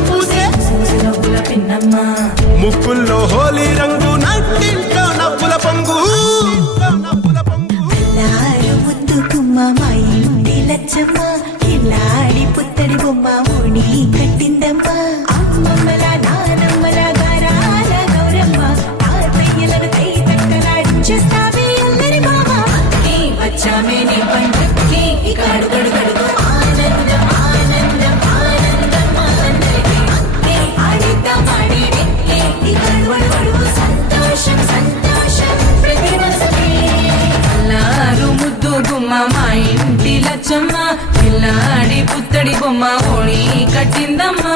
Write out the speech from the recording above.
పూసే నవ్వుల పిన్నమ్మ ముక్కుల్లో హోలీ రంగు నట్టింట్లో నవ్వుల పొంగు అల్లారు ముద్దు గుమ్మ మా ఇంటి లచ్చమ్మ ఇల్లాడి పుత్తడి బొమ్మ ఓణి కట్టిందమ్మ అమ్మమ్మల నానమ్మల గారాల గౌరమ్మ తాతయ్యలను కై తట్టలాడించేస్తావే అందరి బావ వచ్చామే నీ పండుగకి ఇక అడుగడుగడుగు ఆనందం ఆనందం ఆనందం ఆనందమే ఆడిద్దాం ఆడేడే ఇక అడుగడుగడుగు సంతోషం సంతోషం ప్రతి మనసుకే అల్లారు ముద్దు గుమ్మ మా ఇంటి లచ్చమ్మ పిల్లాడి పుత్తడి బొమ్మ ఓణి కట్టిందమ్మా